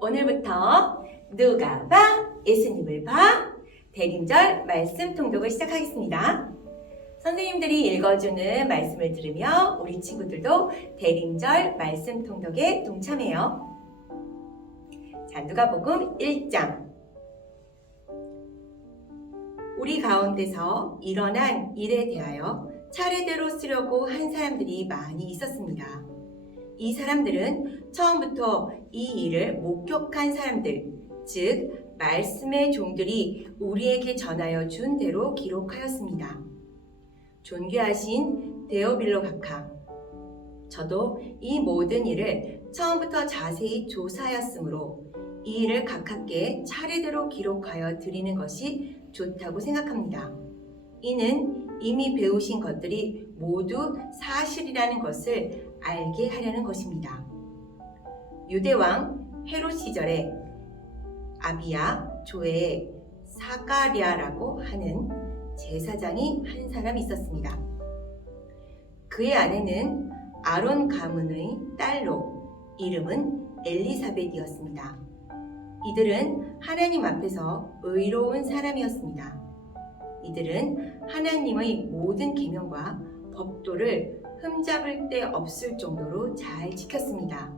오늘부터 누가 봐? 예수님을 봐? 대림절 말씀 통독을 시작하겠습니다. 선생님들이 읽어주는 말씀을 들으며 우리 친구들도 대림절 말씀 통독에 동참해요. 자, 누가복음 1장. 우리 가운데서 일어난 일에 대하여 차례대로 쓰려고 한 사람들이 많이 있었습니다. 이 사람들은 처음부터 이 일을 목격한 사람들, 즉 말씀의 종들이 우리에게 전하여 준 대로 기록하였습니다. 존귀하신 데오빌로 각하, 저도 이 모든 일을 처음부터 자세히 조사하였으므로 이 일을 각하께 차례대로 기록하여 드리는 것이 좋다고 생각합니다. 이는 이미 배우신 것들이 모두 사실이라는 것을 알게 하려는 것입니다. 유대왕 헤롯 시절에 아비야 조의 사가랴라고 하는 제사장이 한 사람 있었습니다. 그의 아내는 아론 가문의 딸로 이름은 엘리사벳이었습니다. 이들은 하나님 앞에서 의로운 사람이었습니다. 이들은 하나님의 모든 계명과 법도를 흠잡을 데 없을 정도로 잘 지켰습니다.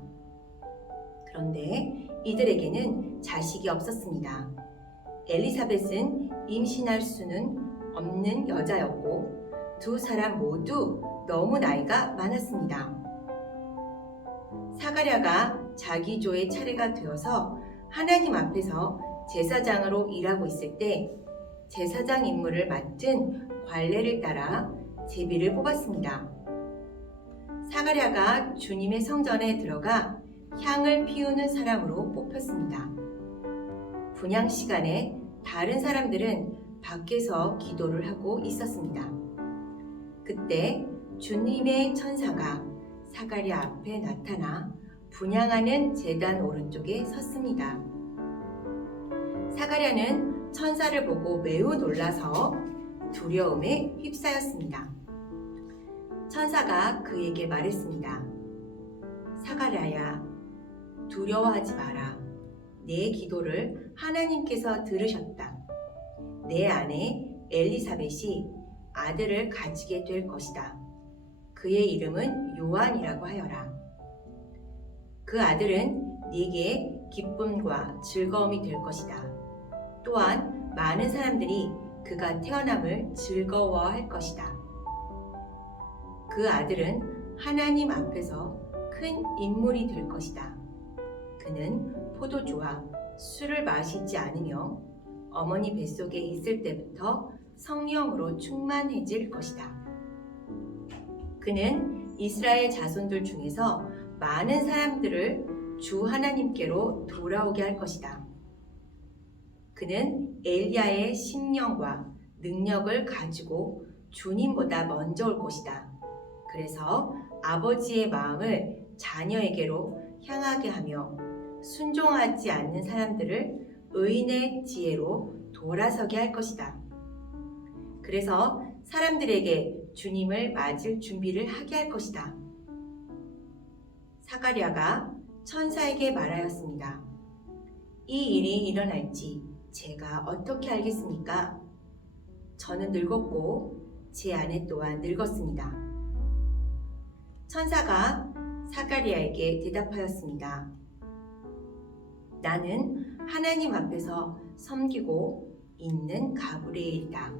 그런데 이들에게는 자식이 없었습니다. 엘리사벳은 임신할 수는 없는 여자였고 두 사람 모두 너무 나이가 많았습니다. 사가랴가 자기 조의 차례가 되어서 하나님 앞에서 제사장으로 일하고 있을 때 제사장 임무를 맡은 관례를 따라 제비를 뽑았습니다. 사가랴가 주님의 성전에 들어가 향을 피우는 사람으로 뽑혔습니다. 분향 시간에 다른 사람들은 밖에서 기도를 하고 있었습니다. 그때 주님의 천사가 사가랴 앞에 나타나 분향하는 제단 오른쪽에 섰습니다. 사가랴는 천사를 보고 매우 놀라서 두려움에 휩싸였습니다. 천사가 그에게 말했습니다. 사가랴야, 두려워하지 마라. 내 기도를 하나님께서 들으셨다. 내 아내 엘리사벳이 아들을 가지게 될 것이다. 그의 이름은 요한이라고 하여라. 그 아들은 네게 기쁨과 즐거움이 될 것이다. 또한 많은 사람들이 그가 태어남을 즐거워할 것이다. 그 아들은 하나님 앞에서 큰 인물이 될 것이다. 그는 포도주와 술을 마시지 않으며 어머니 뱃속에 있을 때부터 성령으로 충만해질 것이다. 그는 이스라엘 자손들 중에서 많은 사람들을 주 하나님께로 돌아오게 할 것이다. 그는 엘리야의 심령과 능력을 가지고 주님보다 먼저 올 것이다. 그래서 아버지의 마음을 자녀에게로 향하게 하며 순종하지 않는 사람들을 의인의 지혜로 돌아서게 할 것이다. 그래서 사람들에게 주님을 맞을 준비를 하게 할 것이다. 사가랴가 천사에게 말하였습니다. 이 일이 일어날지 제가 어떻게 알겠습니까? 저는 늙었고 제 아내 또한 늙었습니다. 천사가 사가랴에게 대답하였습니다. 나는 하나님 앞에서 섬기고 있는 가브리엘이다.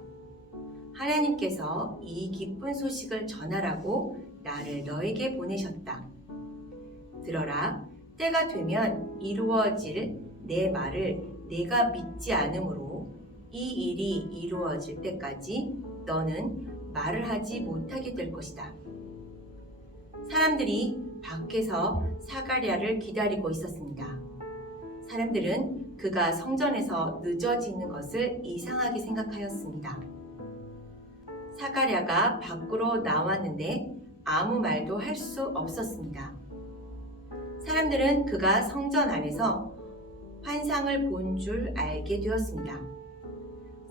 하나님께서 이 기쁜 소식을 전하라고 나를 너에게 보내셨다. 들어라, 때가 되면 이루어질 내 말을 내가 믿지 않으므로 이 일이 이루어질 때까지 너는 말을 하지 못하게 될 것이다. 사람들이 밖에서 사가랴를 기다리고 있었습니다. 사람들은 그가 성전에서 늦어지는 것을 이상하게 생각하였습니다. 사가랴가 밖으로 나왔는데 아무 말도 할 수 없었습니다. 사람들은 그가 성전 안에서 환상을 본 줄 알게 되었습니다.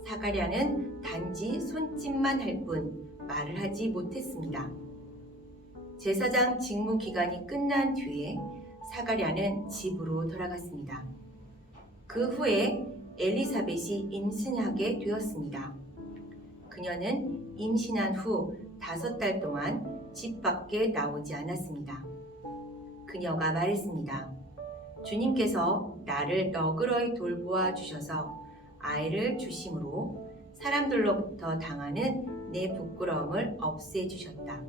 사가랴는 단지 손짓만 할 뿐 말을 하지 못했습니다. 제사장 직무 기간이 끝난 뒤에 사가랴는 집으로 돌아갔습니다. 그 후에 엘리사벳이 임신하게 되었습니다. 그녀는 임신한 후 5달 동안 집 밖에 나오지 않았습니다. 그녀가 말했습니다. 주님께서 나를 너그러이 돌보아 주셔서 아이를 주심으로 사람들로부터 당하는 내 부끄러움을 없애주셨다.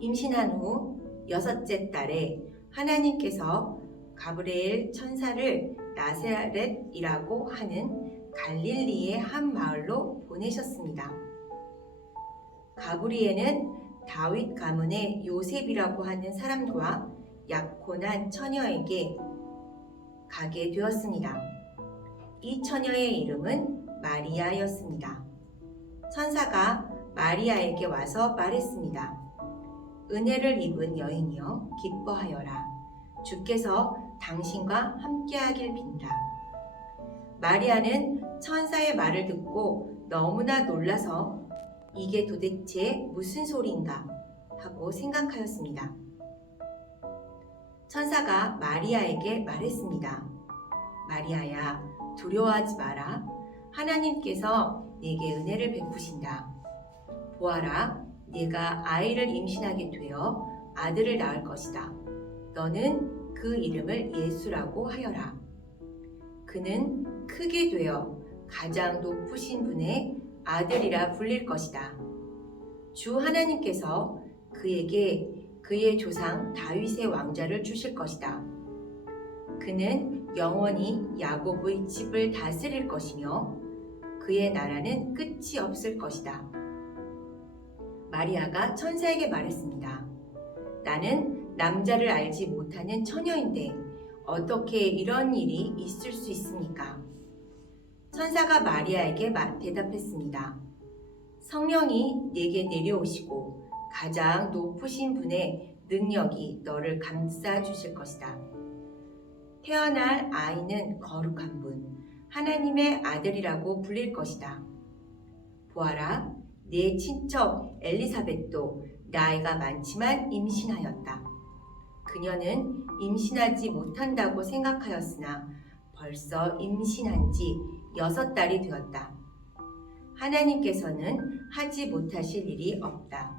임신한 후 6째 달에 하나님께서 가브리엘 천사를 나사렛이라고 하는 갈릴리의 한 마을로 보내셨습니다. 가브리엘은 다윗 가문의 요셉이라고 하는 사람과 약혼한 처녀에게 가게 되었습니다. 이 처녀의 이름은 마리아였습니다. 천사가 마리아에게 와서 말했습니다. 은혜를 입은 여인이여 기뻐하여라. 주께서 당신과 함께하길 빈다. 마리아는 천사의 말을 듣고 너무나 놀라서 이게 도대체 무슨 소리인가 하고 생각하였습니다. 천사가 마리아에게 말했습니다. 마리아야, 두려워하지 마라. 하나님께서 네게 은혜를 베푸신다. 보아라, 네가 아이를 임신하게 되어 아들을 낳을 것이다. 너는 그 이름을 예수라고 하여라. 그는 크게 되어 가장 높으신 분의 아들이라 불릴 것이다. 주 하나님께서 그에게 그의 조상 다윗의 왕좌를 주실 것이다. 그는 영원히 야곱의 집을 다스릴 것이며 그의 나라는 끝이 없을 것이다. 마리아가 천사에게 말했습니다. 나는 남자를 알지 못하는 처녀인데 어떻게 이런 일이 있을 수 있습니까? 천사가 마리아에게 대답했습니다. 성령이 네게 내려오시고 가장 높으신 분의 능력이 너를 감싸 주실 것이다. 태어날 아이는 거룩한 분, 하나님의 아들이라고 불릴 것이다. 보아라, 네 친척 엘리사벳도 나이가 많지만 임신하였다. 그녀는 임신하지 못한다고 생각하였으나 벌써 임신한 지 6달이 되었다. 하나님께서는 하지 못하실 일이 없다.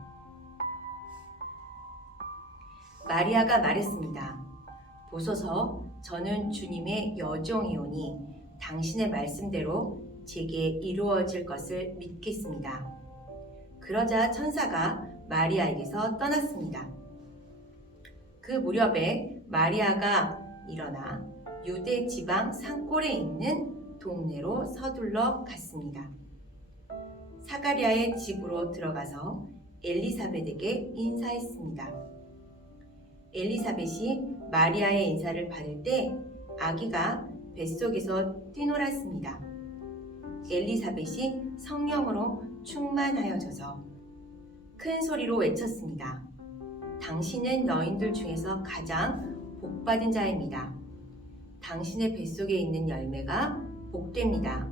마리아가 말했습니다. 보소서, 저는 주님의 여종이오니 당신의 말씀대로 제게 이루어질 것을 믿겠습니다. 그러자 천사가 마리아에게서 떠났습니다. 그 무렵에 마리아가 일어나 유대 지방 산골에 있는 동네로 서둘러 갔습니다. 사가랴의 집으로 들어가서 엘리사벳에게 인사했습니다. 엘리사벳이 마리아의 인사를 받을 때 아기가 뱃속에서 뛰놀았습니다. 엘리사벳이 성령으로 충만하여져서 큰 소리로 외쳤습니다. 당신은 여인들 중에서 가장 복받은 자입니다. 당신의 뱃속에 있는 열매가 복됩니다.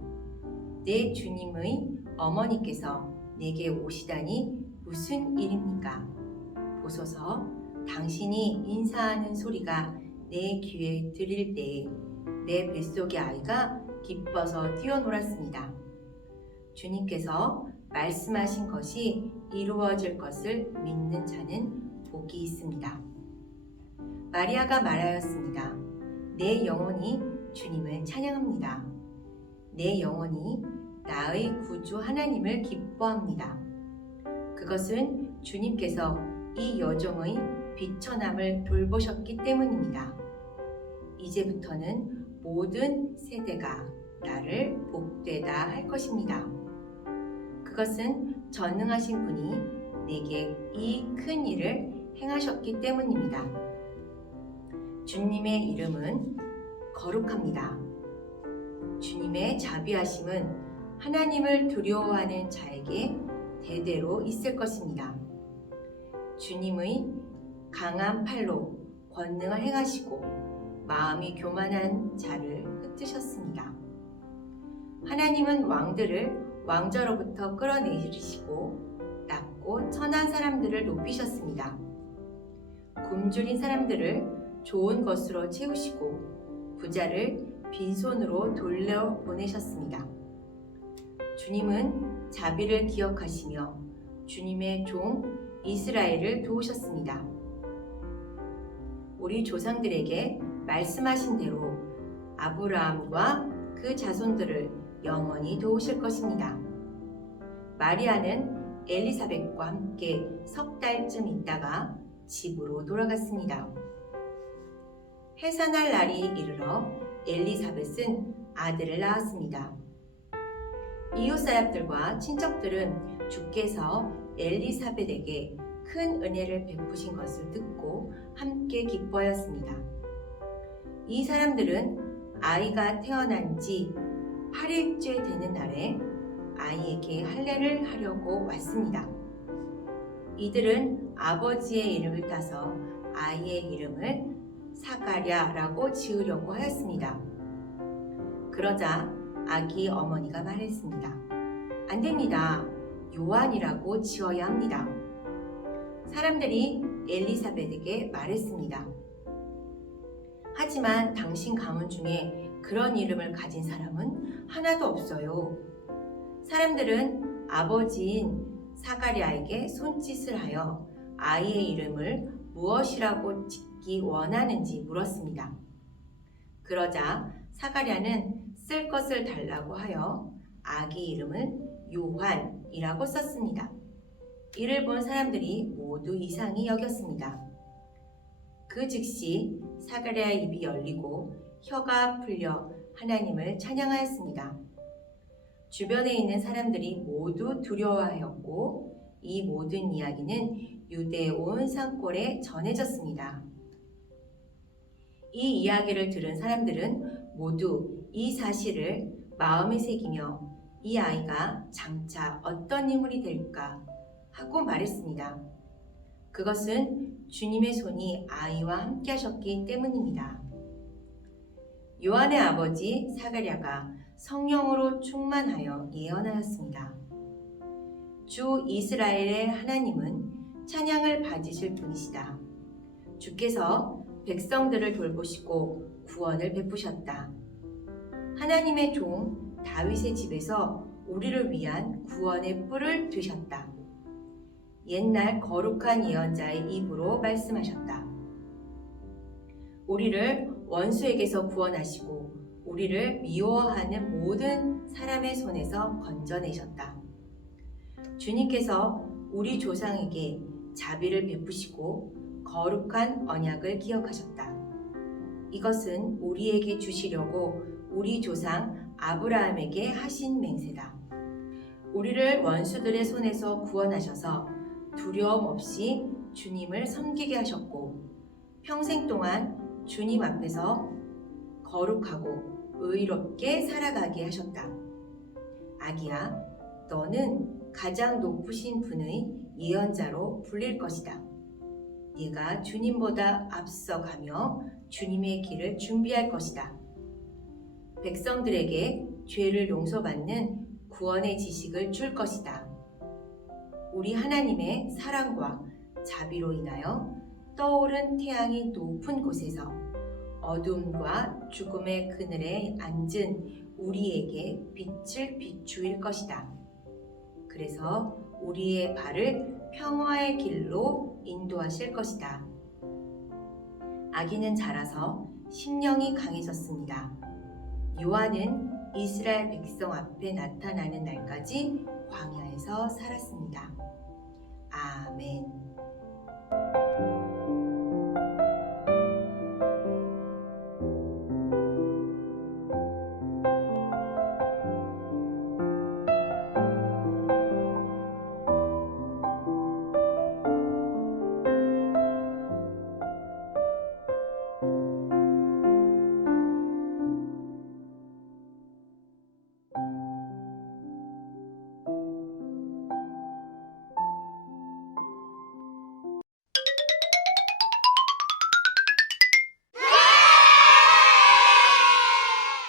내 주님의 어머니께서 내게 오시다니 무슨 일입니까? 보소서, 당신이 인사하는 소리가 내 귀에 들릴 때에 내 뱃속의 아이가 기뻐서 뛰어놀았습니다. 주님께서 말씀하신 것이 이루어질 것을 믿는 자는 복이 있습니다. 마리아가 말하였습니다. 내 영혼이 주님을 찬양합니다. 내 영혼이 나의 구주 하나님을 기뻐합니다. 그것은 주님께서 이 여종의 비천함을 돌보셨기 때문입니다. 이제부터는 모든 세대가 나를 복되다 할 것입니다. 그것은 전능하신 분이 내게 이 큰 일을 행하셨기 때문입니다. 주님의 이름은 거룩합니다. 주님의 자비하심은 하나님을 두려워하는 자에게 대대로 있을 것입니다. 주님의 강한 팔로 권능을 행하시고 마음이 교만한 자를 흩으셨습니다. 하나님은 왕들을 왕좌로부터 끌어내리시고 낮고 천한 사람들을 높이셨습니다. 굶주린 사람들을 좋은 것으로 채우시고 부자를 빈손으로 돌려보내셨습니다. 주님은 자비를 기억하시며 주님의 종 이스라엘을 도우셨습니다. 우리 조상들에게 말씀하신 대로 아브라함과 그 자손들을 영원히 도우실 것입니다. 마리아는 엘리사벳과 함께 석 달쯤 있다가 집으로 돌아갔습니다. 해산할 날이 이르러 엘리사벳은 아들을 낳았습니다. 이웃 사람들과 친척들은 주께서 엘리사벳에게 큰 은혜를 베푸신 것을 듣고 함께 기뻐하였습니다. 이 사람들은 아이가 태어난 지 8일째 되는 날에 아이에게 할례를 하려고 왔습니다. 이들은 아버지의 이름을 따서 아이의 이름을 사가랴라고 지으려고 하였습니다. 그러자 아기 어머니가 말했습니다. 안 됩니다. 요한이라고 지어야 합니다. 사람들이 엘리사벳에게 말했습니다. 하지만 당신 가문 중에 그런 이름을 가진 사람은 하나도 없어요. 사람들은 아버지인 사가랴에게 손짓을 하여 아이의 이름을 무엇이라고 짓기 원하는지 물었습니다. 그러자 사가랴는 쓸 것을 달라고 하여 아기 이름을 요한이라고 썼습니다. 이를 본 사람들이 모두 이상히 여겼습니다. 그 즉시 사가랴의 입이 열리고 혀가 풀려 하나님을 찬양하였습니다. 주변에 있는 사람들이 모두 두려워하였고 이 모든 이야기는 유대 온 산골에 전해졌습니다. 이 이야기를 들은 사람들은 모두 이 사실을 마음에 새기며 이 아이가 장차 어떤 인물이 될까 하고 말했습니다. 그것은 주님의 손이 아이와 함께 하셨기 때문입니다. 요한의 아버지 사가랴가 성령으로 충만하여 예언하였습니다. 주 이스라엘의 하나님은 찬양을 받으실 분이시다. 주께서 백성들을 돌보시고 구원을 베푸셨다. 하나님의 종 다윗의 집에서 우리를 위한 구원의 뿔을 드셨다. 옛날 거룩한 예언자의 입으로 말씀하셨다. 우리를 원수에게서 구원하시고 우리를 미워하는 모든 사람의 손에서 건져내셨다. 주님께서 우리 조상에게 자비를 베푸시고 거룩한 언약을 기억하셨다. 이것은 우리에게 주시려고 우리 조상 아브라함에게 하신 맹세다. 우리를 원수들의 손에서 구원하셔서 두려움 없이 주님을 섬기게 하셨고 평생 동안 주님 앞에서 거룩하고 의롭게 살아가게 하셨다. 아기야, 너는 가장 높으신 분의 예언자로 불릴 것이다. 네가 주님보다 앞서가며 주님의 길을 준비할 것이다. 백성들에게 죄를 용서받는 구원의 지식을 줄 것이다. 우리 하나님의 사랑과 자비로 인하여 떠오른 태양이 높은 곳에서 어둠과 죽음의 그늘에 앉은 우리에게 빛을 비추일 것이다. 그래서 우리의 발을 평화의 길로 인도하실 것이다. 아기는 자라서 심령이 강해졌습니다. 요한은 이스라엘 백성 앞에 나타나는 날까지 광야에서 살았습니다. 아멘.